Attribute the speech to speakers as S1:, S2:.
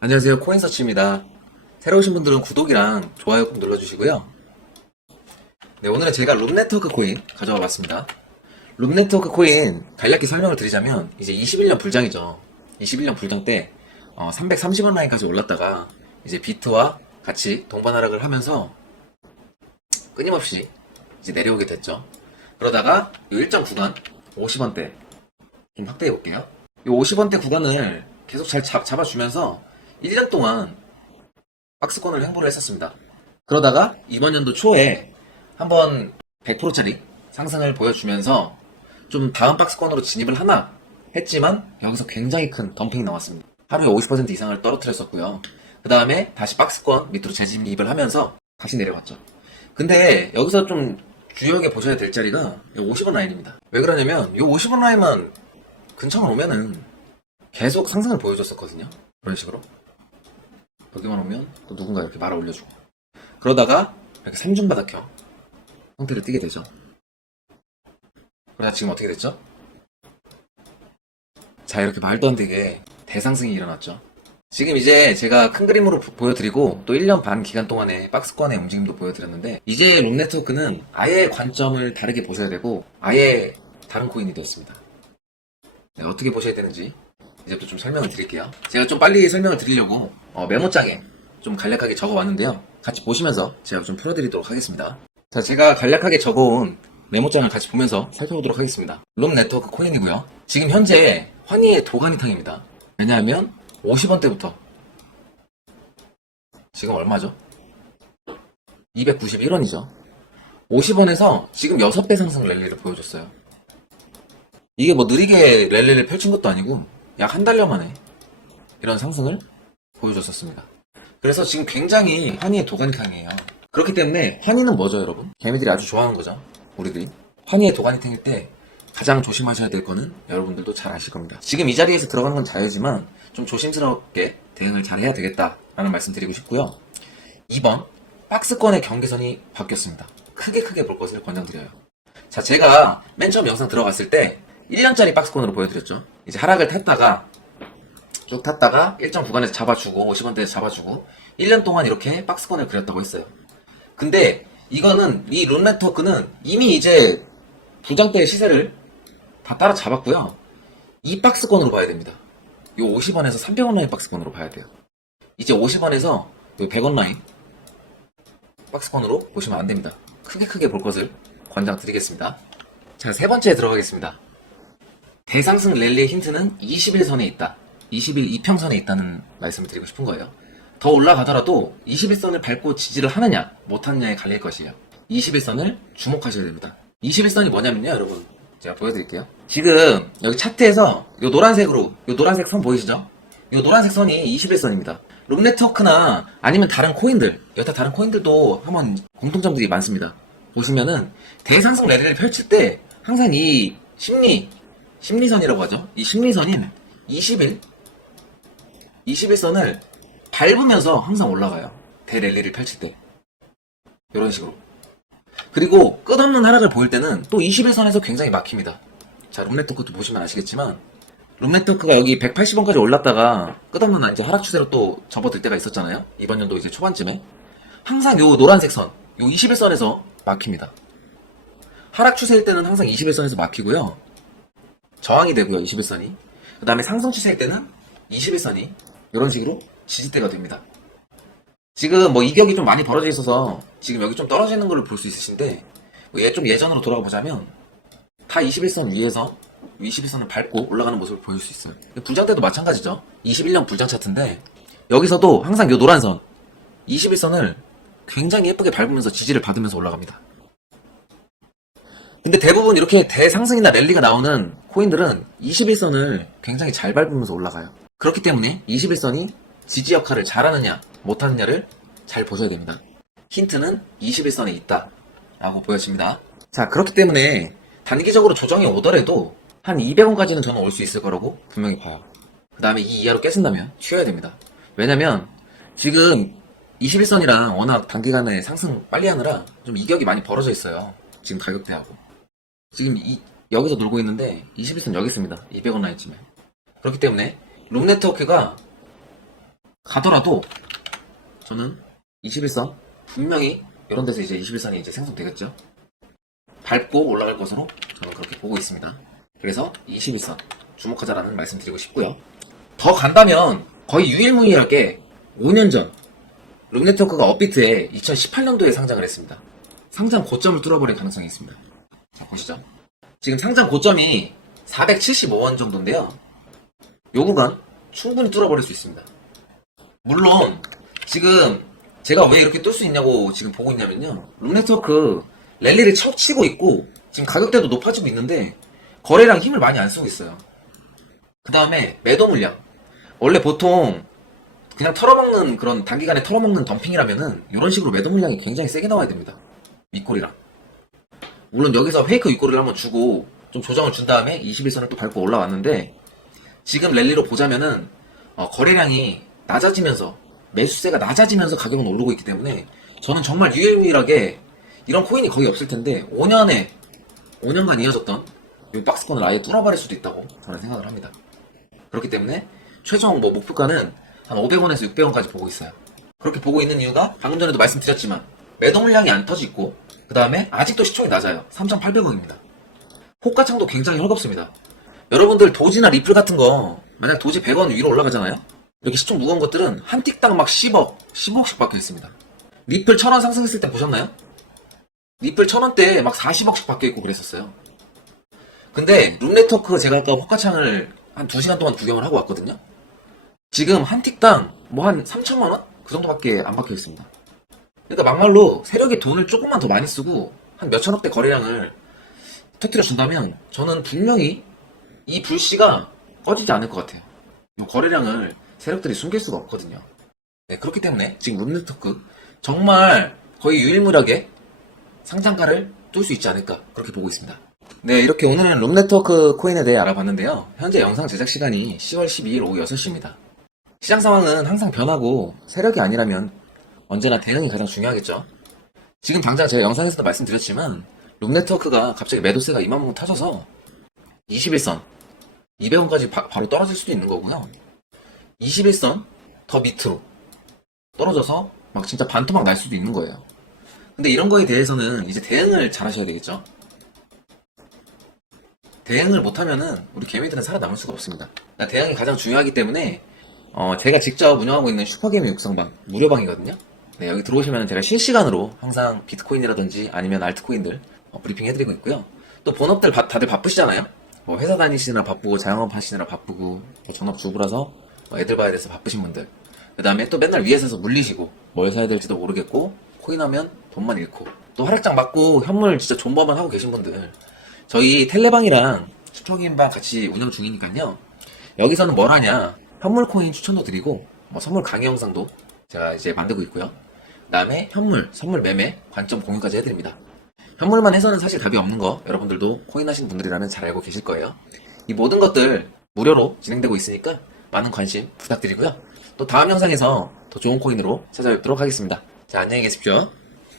S1: 안녕하세요. 코인서치입니다. 새로 오신 분들은 구독이랑 좋아요 꼭 눌러주시고요. 네 오늘은 제가 룸네트워크 코인 가져와 봤습니다. 룸네트워크 코인 간략히 설명을 드리자면 이제 21년 불장이죠. 21년 불장 때 어, 330원 라인까지 올랐다가 이제 비트와 같이 동반 하락을 하면서 끊임없이 이제 내려오게 됐죠. 그러다가 이 일정 구간 50원대 좀 확대해 볼게요. 이 50원대 구간을 계속 잘 잡, 잡아주면서 1년 동안 박스권을 횡보를 했었습니다. 그러다가 이번 연도 초에 한번 100%짜리 상승을 보여주면서 좀 다음 박스권으로 진입을 하나 했지만 여기서 굉장히 큰 덤핑이 나왔습니다. 하루에 50% 이상을 떨어뜨렸었고요. 그 다음에 다시 박스권 밑으로 재진입을 하면서 다시 내려갔죠. 근데 여기서 좀 주요하게 보셔야 될 자리가 이 50원 라인입니다. 왜 그러냐면 이 50원 라인만 근처만 오면은 계속 상승을 보여줬었거든요. 그런 식으로. 여기만 오면 또 누군가 이렇게 말아 올려주고. 그러다가 이렇게 삼중바닥형 형태를 띠게 되죠. 그러다 지금 어떻게 됐죠? 자, 이렇게 말도 안 되게 대상승이 일어났죠. 지금 이제 제가 큰 그림으로 보- 보여드리고 또 1년 반 기간 동안의 박스권의 움직임도 보여드렸는데 이제 룸네트워크는 아예 관점을 다르게 보셔야 되고 아예 다른 코인이 되었습니다. 네, 어떻게 보셔야 되는지 이제부터 좀 설명을 드릴게요. 제가 좀 빨리 설명을 드리려고 어, 메모장에 좀 간략하게 적어왔는데요. 같이 보시면서 제가 좀 풀어드리도록 하겠습니다. 자, 제가 간략하게 적어온 메모장을 같이 보면서 살펴보도록 하겠습니다. 롬 네트워크 코인이고요. 지금 현재 환희의 도가니탕입니다. 왜냐하면 50원대부터 지금 얼마죠? 291원이죠. 50원에서 지금 6배 상승 랠리를 보여줬어요. 이게 뭐 느리게 랠리를 펼친 것도 아니고 약 한 달여 만에 이런 상승을 보여줬었습니다. 그래서 지금 굉장히 환희의 도가니탕이에요. 그렇기 때문에 환희는 뭐죠, 여러분? 개미들이 아주 좋아하는 거죠. 우리들이. 환희의 도가니탕일 때 가장 조심하셔야 될 거는 여러분들도 잘 아실 겁니다. 지금 이 자리에서 들어가는 건 자유지만 좀 조심스럽게 대응을 잘 해야 되겠다라는 말씀 드리고 싶고요. 2번, 박스권의 경계선이 바뀌었습니다. 크게 크게 볼 것을 권장드려요. 자, 제가 맨 처음 영상 들어갔을 때 1년짜리 박스권으로 보여드렸죠. 이제 하락을 탔다가 쭉 탔다가 일정 구간에서 잡아주고 50원대에서 잡아주고 1년 동안 이렇게 박스권을 그렸다고 했어요. 근데 이거는 이 론 네트워크는 이미 이제 부장대의 시세를 다 따라잡았고요. 이 박스권으로 봐야 됩니다. 이 50원에서 300원 라인 박스권으로 봐야 돼요. 이제 50원에서 100원 라인 박스권으로 보시면 안 됩니다. 크게 크게 볼 것을 권장 드리겠습니다. 자, 세 번째에 들어가겠습니다. 대상승 랠리의 힌트는 21선에 있다. 21 이평선에 있다는 말씀을 드리고 싶은 거예요. 더 올라가더라도 21선을 밟고 지지를 하느냐, 못하느냐에 갈릴 것이에요. 21선을 주목하셔야 됩니다. 21선이 뭐냐면요, 여러분. 제가 보여드릴게요. 지금 여기 차트에서 이 노란색으로, 이 노란색 선 보이시죠? 이 노란색 선이 21선입니다. 룸네트워크나 아니면 다른 코인들, 여타 다른 코인들도 한번 공통점들이 많습니다. 보시면은 대상승 랠리를 펼칠 때 항상 이 심리, 심리선이라고 하죠. 이 심리선인 20일, 21선을 밟으면서 항상 올라가요. 대랠리를 펼칠 때. 이런 식으로. 그리고 끝없는 하락을 보일 때는 또 21선에서 굉장히 막힙니다. 자, 룸네트워크도 보시면 아시겠지만, 룸네트워크가 여기 180원까지 올랐다가 끝없는 이제 하락 추세로 또 접어들 때가 있었잖아요. 이번 연도 이제 초반쯤에. 항상 요 노란색 선, 요 21선에서 막힙니다. 하락 추세일 때는 항상 21선에서 막히고요. 저항이 되고요, 21선이. 그 다음에 상승 추세일 때는 21선이 이런 식으로 지지대가 됩니다. 지금 뭐 이격이 좀 많이 벌어져 있어서 지금 여기 좀 떨어지는 걸 볼 수 있으신데 뭐얘 좀 예전으로 돌아가 보자면 다 21선 위에서 21선을 밟고 올라가는 모습을 보일 수 있어요. 불장 때도 마찬가지죠. 21년 불장 차트인데 여기서도 항상 이 노란 선 21선을 굉장히 예쁘게 밟으면서 지지를 받으면서 올라갑니다. 근데 대부분 이렇게 대상승이나 랠리가 나오는 코인들은 21선을 굉장히 잘 밟으면서 올라가요. 그렇기 때문에 21선이 지지 역할을 잘하느냐, 못하느냐를 잘 보셔야 됩니다. 힌트는 21선에 있다. 라고 보여집니다. 자, 그렇기 때문에 단기적으로 조정이 오더라도 한 200원까지는 저는 올 수 있을 거라고 분명히 봐요. 그 다음에 이 이하로 깨진다면 쉬어야 됩니다. 왜냐면 지금 21선이랑 워낙 단기간에 상승 빨리 하느라 좀 이격이 많이 벌어져 있어요. 지금 가격대하고. 지금 이, 여기서 놀고 있는데 21선 여기 있습니다. 200원 라인쯤에. 그렇기 때문에 룸네트워크가 가더라도 저는 21선 분명히 이런 데서 이제 21선이 이제 생성되겠죠. 밟고 올라갈 것으로 저는 그렇게 보고 있습니다. 그래서 21선 주목하자라는 말씀 드리고 싶고요. 더 간다면 거의 유일무이하게 5년 전 룸네트워크가 업비트에 2018년도에 상장을 했습니다. 상장 고점을 뚫어버릴 가능성이 있습니다. 자, 보시죠. 지금 상장 고점이 475원 정도인데요. 요 구간 충분히 뚫어버릴 수 있습니다. 물론 지금 제가 왜 이렇게 뚫을 수 있냐고 지금 보고 있냐면요. 룸네트워크 랠리를 쳐 치고 있고 지금 가격대도 높아지고 있는데 거래량 힘을 많이 안 쓰고 있어요. 그 다음에 매도 물량. 원래 보통 그냥 털어먹는 그런 단기간에 털어먹는 덤핑이라면은 이런 식으로 매도 물량이 굉장히 세게 나와야 됩니다. 윗골이랑. 물론 여기서 페이크 윗골을 한번 주고 좀 조정을 준 다음에 21선을 또 밟고 올라왔는데 지금 랠리로 보자면은 어, 거래량이 낮아지면서 매수세가 낮아지면서 가격은 오르고 있기 때문에 저는 정말 유일무이하게 이런 코인이 거의 없을 텐데 5년에 5년간 이어졌던 이 박스권을 아예 뚫어버릴 수도 있다고 저는 생각을 합니다. 그렇기 때문에 최종 뭐 목표가는 한 500원에서 600원까지 보고 있어요. 그렇게 보고 있는 이유가 방금 전에도 말씀드렸지만 매도 물량이 안 터지고 그 다음에 아직도 시총이 낮아요. 3,800원입니다. 호가창도 굉장히 헐겁습니다. 여러분들 도지나 리플 같은 거 만약 도지 100원 위로 올라가잖아요? 이렇게 시총 무거운 것들은 한 틱당 막 10억, 15억씩 박혀 있습니다. 리플 1000원 상승했을 때 보셨나요? 리플 1000원대 막 40억씩 박혀 있고 그랬었어요. 근데 룸네트워크 제가 아까 호가창을 한 2시간 동안 구경을 하고 왔거든요. 지금 한 틱당 뭐 한 3천만 원? 그 정도밖에 안 박혀 있습니다. 그러니까 막말로 세력이 돈을 조금만 더 많이 쓰고 한 몇천억대 거래량을 터뜨려 준다면 저는 분명히 이 불씨가 꺼지지 않을 것 같아요. 이 거래량을 세력들이 숨길 수가 없거든요. 네, 그렇기 때문에 지금 룸네트워크 정말 거의 유일무이하게 상장가를 뚫을 수 있지 않을까 그렇게 보고 있습니다. 네, 이렇게 오늘은 룸네트워크 코인에 대해 알아봤는데요. 현재 영상 제작 시간이 10월 12일 오후 6시입니다. 시장 상황은 항상 변하고 세력이 아니라면 언제나 대응이 가장 중요하겠죠. 지금 당장 제가 영상에서도 말씀드렸지만 룸네트워크가 갑자기 매도세가 이만큼 타져서 21선 200원까지 바 로 떨어질 수도 있는 거고요. 21선 더 밑으로 떨어져서 막 진짜 반토막 날 수도 있는 거예요. 근데 이런 거에 대해서는 이제 대응을 잘 하셔야 되겠죠? 대응을 못하면은 우리 개미들은 살아남을 수가 없습니다. 그러니까 대응이 가장 중요하기 때문에 어, 제가 직접 운영하고 있는 슈퍼게임 육성방 무료방이거든요. 네, 여기 들어오시면 제가 실시간으로 항상 비트코인이라든지 아니면 알트코인들 어, 브리핑 해드리고 있고요. 또 본업들 바- 다들 바쁘시잖아요. 뭐 회사 다니시느라 바쁘고 자영업 하시느라 바쁘고 뭐 전업 주부라서 뭐 애들 봐야 돼서 바쁘신 분들. 그 다음에 또 맨날 위에서 물리시고 뭘 사야 될지도 모르겠고 코인하면 돈만 잃고 또 활약장 맞고 현물 진짜 존버만 하고 계신 분들 저희 텔레방이랑 슈퍼게임방 같이 운영 중이니까요. 여기서는 뭘 하냐 현물 코인 추천도 드리고 뭐 선물 강의 영상도 제가 이제 만들고 있고요. 그다음에 현물 선물 매매 관점 공유까지 해드립니다. 현물만 해서는 사실 답이 없는 거 여러분들도 코인 하시는 분들이라면 잘 알고 계실 거예요. 이 모든 것들 무료로 진행되고 있으니까 많은 관심 부탁드리고요. 또 다음 영상에서 더 좋은 코인으로 찾아뵙도록 하겠습니다. 자 안녕히 계십시오.